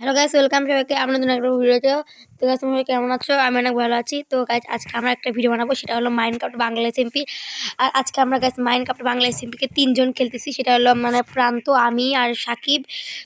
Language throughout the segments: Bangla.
হ্যালো গাইস ওয়েলকাম সবাইকে। নতুন একটা ভিডিওতে তো গাইস তোমরা কেমন আছো? আমি অনেক ভালো আছি। তো গাইস আজকে আমরা একটা ভিডিও বানাবো। সেটা হলো মাইনক্রাফট বাংলা এসএমপি আর আজকে আমরা গাইস মাইনক্রাফট বাংলা এসএমপিকে তিনজন খেলতেছি। সেটা হলো মানে প্রান্ত আমি আর সাকিব।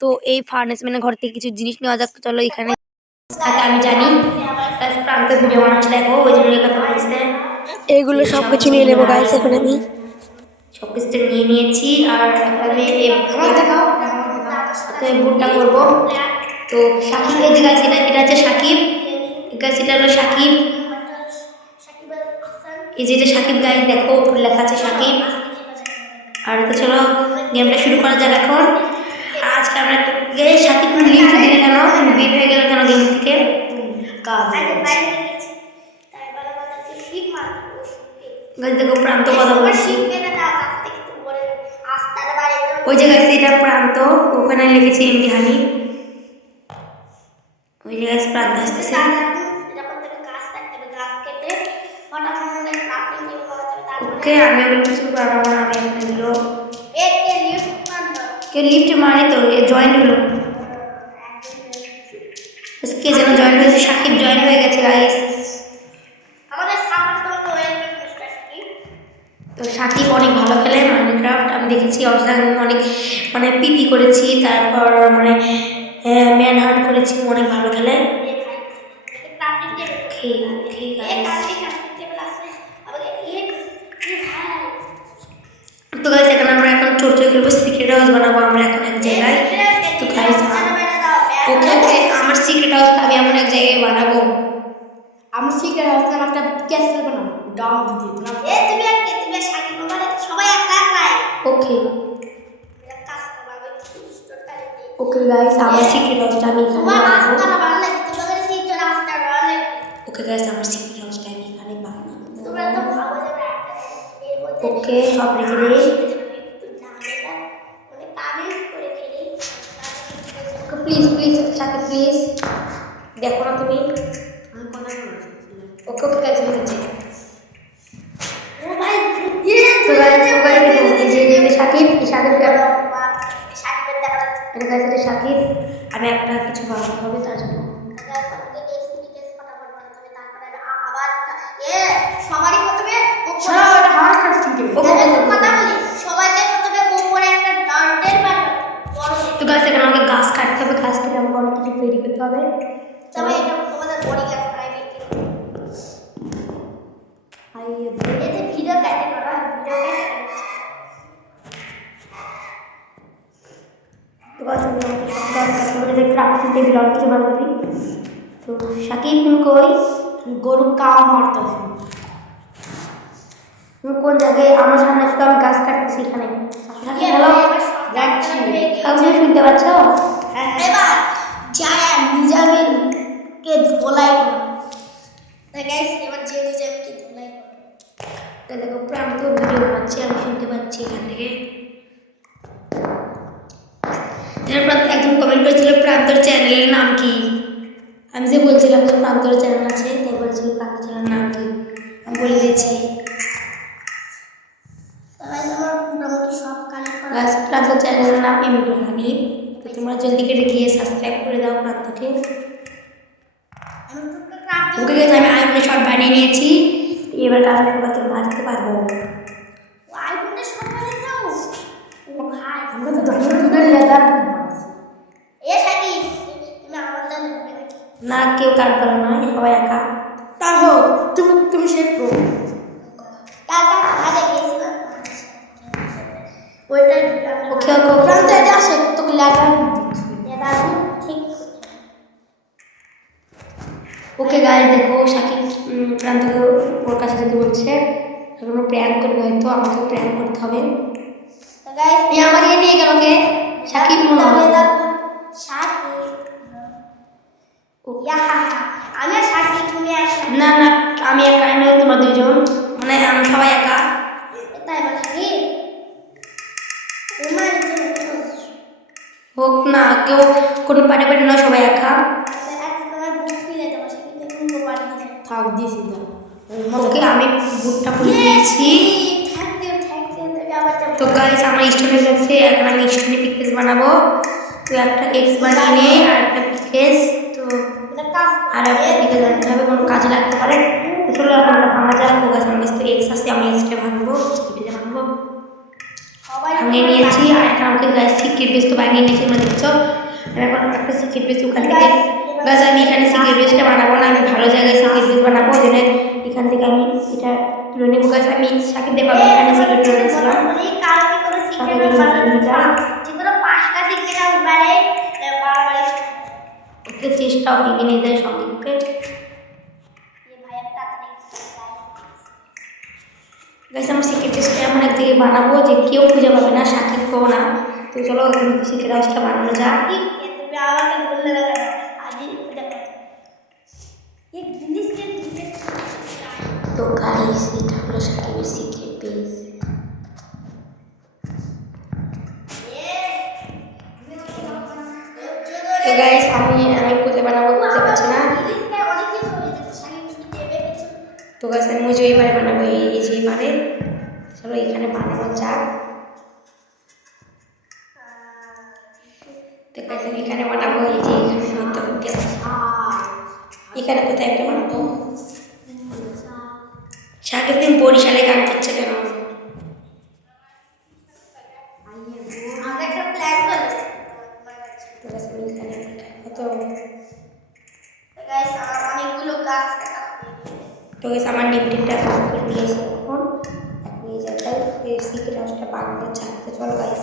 তো এই ফার্নেস মানে ঘর থেকে কিছু জিনিস নেওয়া যাক। চলো এখানে আমি জানি। প্রান্ত ভিডিও বানাচ্ছে। দেখো ওই জন্য কথা বলছে এইগুলো সব কিছু নিয়ে নেব গাইস এখন আমি। সব কিছু নিয়ে নিয়েছি। আর এখন আমি এই বুটটা করব। তো সাকিব এই যে গাছ এটা এটা হচ্ছে সাকিব গাছ এটা হলো সাকিব। এই যে এটা সাকিব গাছ দেখো লেখা আছে সাকিব। আর তো চলো গেমটা শুরু করা যাক এখন। আজকে আমরা সাকিব লিফট দিলে কেন বের হয়ে গেল? কেন গেম থেকে? প্রান্ত কথা ওই জায়গায় সেটা প্রান্ত, ওখানে লিখেছি এমনি হানি। ওই জায়গায় প্রান্ত আসতেছে ওকে আমি ওগুলো কিছু বানাবো না, আমি এগুলো কেউ লিফট মানে তো জয়েন হলো। কে যেন জয়েন হয়েছে, সাকিব জয়েন হয়ে গেছে গাইস তো সাকিব অনেক ভালো খেলে মাইনক্রাফট আমি দেখেছি, অসাধারণ অনেক মানে পিপি করেছি, তারপর মানে ম্যান হার্ট করেছি, অনেক ভালো খেলে ওকে ওকে তো গাইস এখন আমরা এখন চোর চোর খেলব সিক্রেট হাউস বানাবো আমরা এখন এক জায়গায়। তো গাইস ওকে ওকে আমার সিক্রেট হাউস আমি এমন এক জায়গায় বানাবো। আমি শিখে রাখতাম একটা ক্যাসেল বানাবো। ডাউন দিয়ে দিলাম। ওকে ওকে গাইস আমার সিক্রেট হাউসটা আমি এখানে বানাবো। ওকে গাইস আমার সিক্রেট হাউসটা আমি এখানে বানাবো। ওকে সব রেখে দিই সাথে প্লিজ দেখো না তুমি ওকে ওকে গাইস লিখেছি তো গাইস তো গাইস দেখো এই যে এই যে সাকিব এই সাকিব এটা গাইস এটা সাকিব আমি একটা কিছু বানাতে হবে তার জন্য সবারই প্রথমে শোনো এটা হার্ট কাস্টিং ওকে ওকে, ওকে কথা বলি সবাইকে প্রথমে উপরে একটা ডার্টের বানাবো বড় তো গাছ এখানে আমাকে গাছ কাটতে হবে গাছ কেটে আমাকে অনেক হবে তবে এটা তোমাদের বডি গাছ প্রাইভেট এতে ভিডিও কাটে করা? ভিডিও কাটে তো আমি ক্রাফটিং টেবিল অনেক কিছু বানাবো তো সাকিব তুমি কই? গরু কাও মারতেছে। কোন জায়গায়? আমার সামনে শুধু আমি গাছ কাটতেছি এখানে। সাকিব হ্যালো যাচ্ছি। কাউকে শুনতে পাচ্ছ? নিজামের কে ধোলাই গাইস এবার যে নিজাম কে ধোলাই তা দেখো প্রান্ত ভিডিও বানাচ্ছি আমি শুনতে পাচ্ছি এখান থেকে একজন কমেন্ট করেছিল প্রান্তর চ্যানেলের নাম কি? আমি যে বলছিলাম যে প্রান্তর চ্যানেল আছে তাই বলছিল প্রান্ত চ্যানেলের নাম কি? আমি বলে দিয়েছি। প্রান্ত চ্যানেলের নাম এমনি তোমরা জলদি কেটে গিয়ে সাবস্ক্রাইব করে দাও প্রান্তকে। ওকে গেছে আমি আইফোনে শর্ট বানিয়ে নিয়েছি। এবার কারণে তোমাকে মারতে পারব। আমরা তো দশ দুধের লেদার না কেউ কাট করে নয় সবাই একা। তার হোক তুমি তুমি শেষ করো ওইটা ওকে ওকে ওকে প্রান্ত এটা আসে তোকে লেদার দিচ্ছি এবার ঠিক ওকে গাইস দেখো সাকিব উম, প্রান্তকে ওর কাছে যেতে বলছে। এখন প্র্যাঙ্ক করবে হয়তো আমাকে প্র্যাঙ্ক করতে হবে। ইয়ে নিয়ে গেল কে সাকিব মনে হয়। না না আমি একা নয় তোমরা দুজন মানে আমি সবাই একা। তাই হোক না, কেউ কোনো পাটে পাটে নয় সবাই একা। থাক দিয়েছি ওকে, আমি বুটটা খুলে দিয়েছি। তো গাইস আমার স্টোনে যাচ্ছে এখন আমি স্টোনে পিকচার বানাবো। তো একটা এক্স বানিয়ে আর একটা কেস তো আর একটা দিকে জানতে হবে, কোনো কাজে লাগতে পারে। চলো, এখন ভাঙা যাক। তো গাছ আমার কাছ থেকে এক্স আসছে আমি এক্সট্রা ভাঙবো ভাঙবো। ভাঙিয়ে নিয়েছি। আর এখন আমাকে গাছ সিক্রেট বেস তো ভাঙিয়ে নিয়েছি তোমরা দেখছ আমি এখন একটা সিক্রেট বেস ওখান থেকে গাছ আমি এখানে সিক্রেট বেসটা বানাবো না আমি ভালো জায়গায় সিক্রেট বেস বানাবো জন্য এখান থেকে আমি এটা তুলে নেব। গাছ আমি সাকিব দেবো আমি এখানে সিক্রেট ওকে চেষ্টাও ভেঙে নিয়ে যায় সব দিককে এ ভাই একটা তাড়াতাড়ি গাছ আমার সিক্রেট বেসটা এমন এক দিকে বানাবো যে কেউ খুঁজে পাবে না সাকিব পাবো না তো চলো এখন সিক্রেট হাউসটা বানানো যাক কি এ তুমি আমাকে বললে না কেন আজই দেখো এই জিনিসটা জিনিস তো গাইস এটা হলো সাকিবের সিক্রেট বেস তো গাইস আমি আমি খুঁজে বানাবো বুঝতে পারছি না তো ওই যে এবারে বানাবো, এই যে এবারে। চলো এখানে বানানো যাক তো এখানে বানাবো, এই যে এখানে হয়তো এখানে কোথায় একটা বানাবো? সাকিব দিন বরিশালে গান করছে কেন? তো অনেকগুলো গাছ তো গাছ আমার নেগেটিভটা কাজ করে দিয়েছে এখন এখন এই জায়গায় এই সিক্রেট হাউসটা বানানো যাক তো চলো গাইস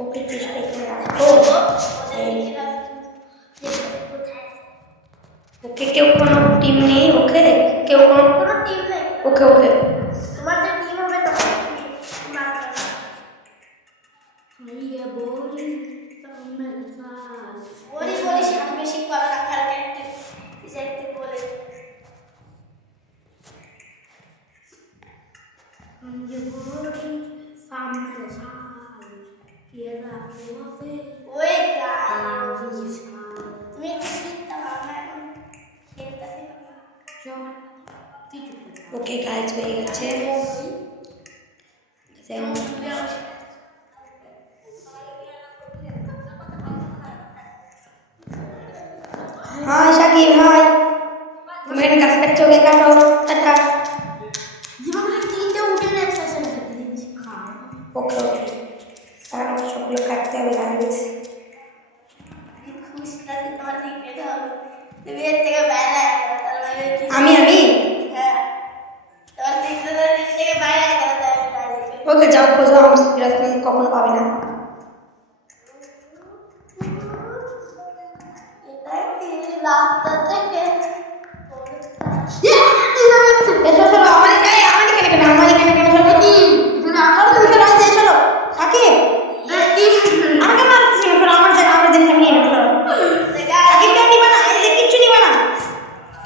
ওকে চেষ্টা করে রাখব ওকে কেউ কোনো টিম নেই ওকে কেউ কোনো ওকে ওকে ये बोली। समझास बोली बोली शाम में शिक कॉल रखा है कैंटे इसे एक बोले। ये बोली शाम में शाम ये रातों से। ओए क्या? आगे शाम तुम्हें कितना है? खेलता है। क्यों ओके गाइस मेरी अच्छे हैं Hai, main các spectro các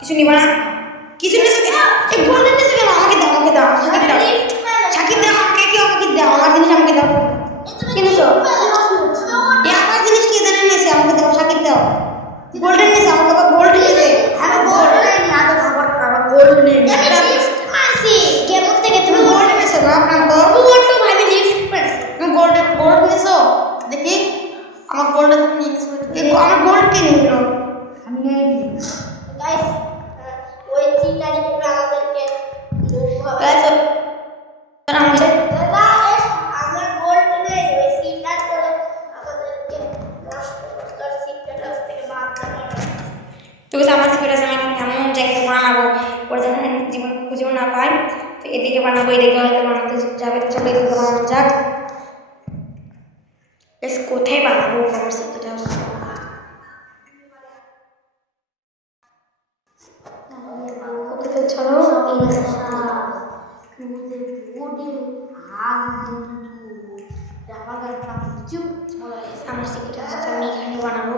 কিছু নিবা না কিছু নিছো কেন এই গোল্ডেন নিছো কেন আমাকে দাও আমাকে দাও সাকিব দাও সাকিব দাও আমাকে কি আমাকে দাও আমার জিনিস আমাকে দাও কি নিছো এই আমার জিনিস কে জানে নিয়েছে আমাকে দাও সাকিব দাও গোল্ডেন নিয়েছে আমাকে আবার গোল্ড নিয়েছে আমি গোল্ড নেই না তো আবার আবার গোল্ড নেই তুমি গোল্ড নিয়েছো না আপনার তো তুমি গোল্ড গোল্ড নিয়েছো দেখি আমার গোল্ড তুমি নিয়ে নিয়েছো এই আমার গোল্ড কে নিয়ে নিলো আমি নেই গাইস ওই চিটারি পুরো আমাদেরকে গাইস আমাদের গাইস আমরা গোল্ড নেই ওই চিটার করে আমাদেরকে নষ্ট করতে সিক্রেট হাউস থেকে বার করে তো কিছু আমার সিকিউর আছে আমি এমন জায়গায় বানাবো ওরা যেন জীবন খুঁজেও না পায় এদিকে বানাবো এদিকে হয়তো বানাতে যাবে, চলো বানানো যাক। বেশ, কোথায় বানাবো? আমার এই আমার হাউসটা আমি এখানে বানাবো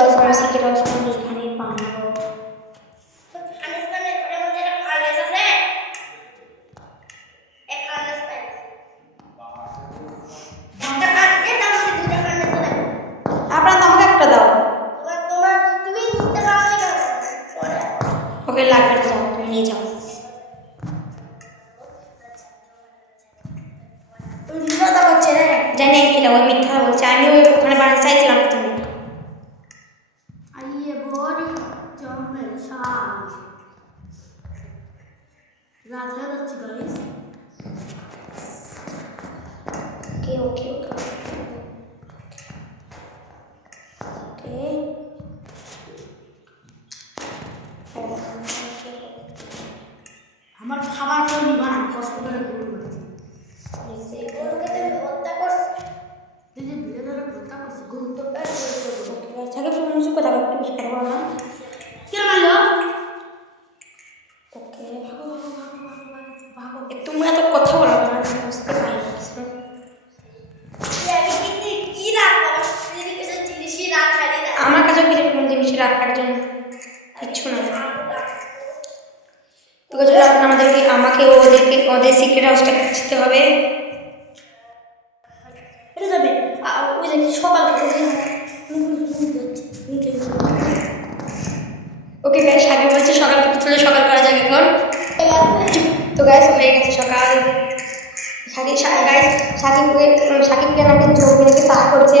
তো গাছ আমার সিকিউর হাউসটা আমি এখানে বানাবো রাধা যাচ্ছি গাইস ওকে ওকে ওকে ওকে আমার খাবার কেউ নিবা না হসপিটালে গরু আছে সেই গরুকে তুমি হত্যা করছ তুই যে বিলে ধরে হত্যা করছিস গরু তো ছাগল মানুষ কথা একটু না গাইস সাকিব সাকিবকে নাকি চোখ মেরে পার করছে।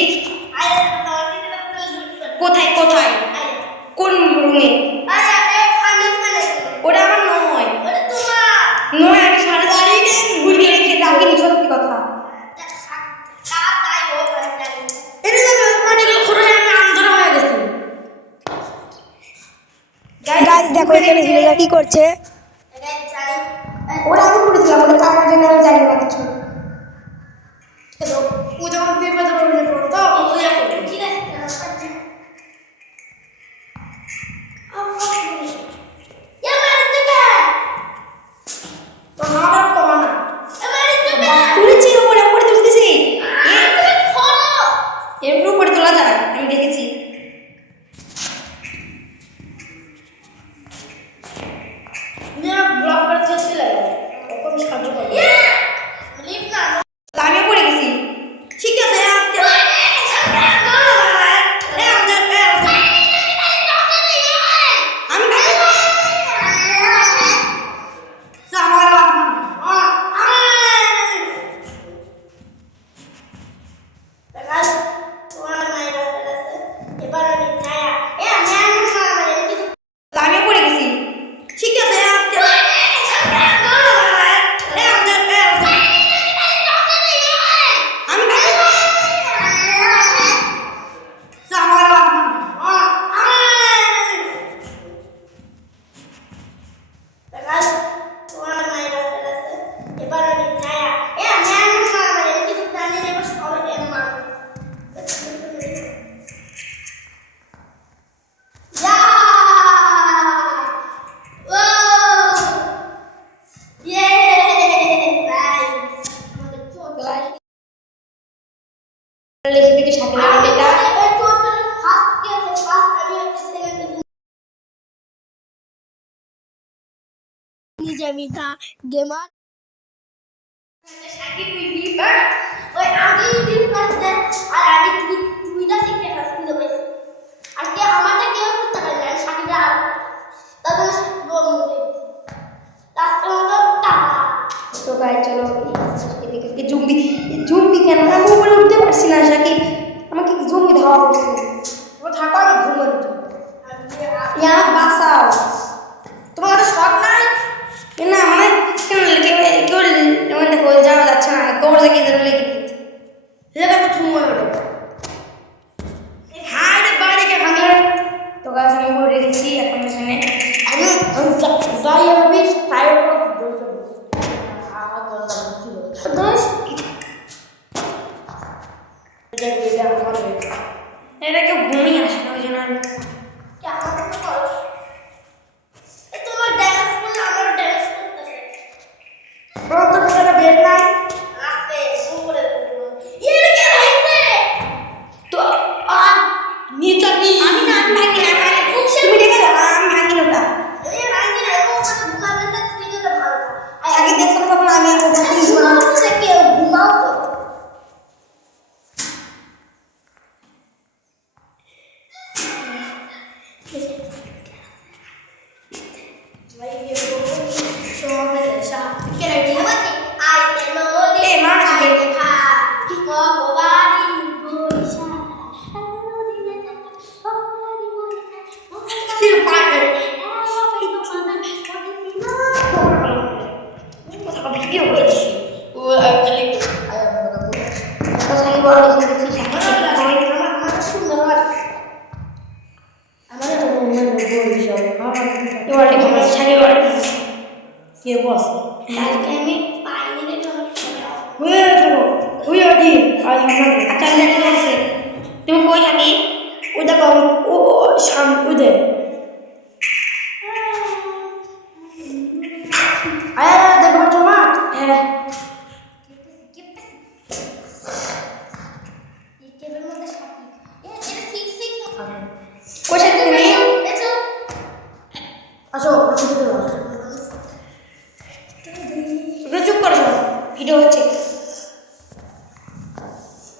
গাছ দেখো এখানে ছেলেরা কি করছে? ওরা আমি করেছিলাম ওটা তারপর জন্য আমি জানি না কিছু। ও যখন পেপার যখন পড়তো লিখে দিবি শাকিলের এটা জমিটা গেমার শাকিব আর আমি তুমি না আর কেউ করতে পারে না? শাকিবরা তাদের লাস্ট মতো তো গায়ে চলো এদিকে জুম্বি জুম্বি কেন? আমি উপরে উঠতে পারছি না, সাকিব। আমাকে জুম্বি ধাওয়া করছে? 呀，还不是？lady of the world. So I'm going to shout, get out here. আজ আমরা আচ্ছা তুমি কই থাকি? ও দেখো ও ও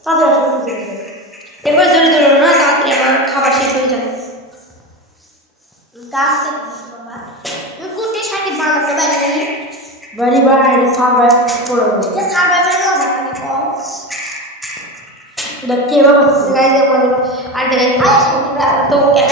তাদের এবার জোরে জোরে না তাড়াতাড়ি আমার খাবার শেষ হয়ে যাবে। গাছ কোনটি সাথী বানাতে পারি বাড়ি বাড়ি খাবার করে যে সার্ভাইভার মজা আমি কম দেখ কে বাবা গাইজ দেখো আর দেখো তো ক্যাশ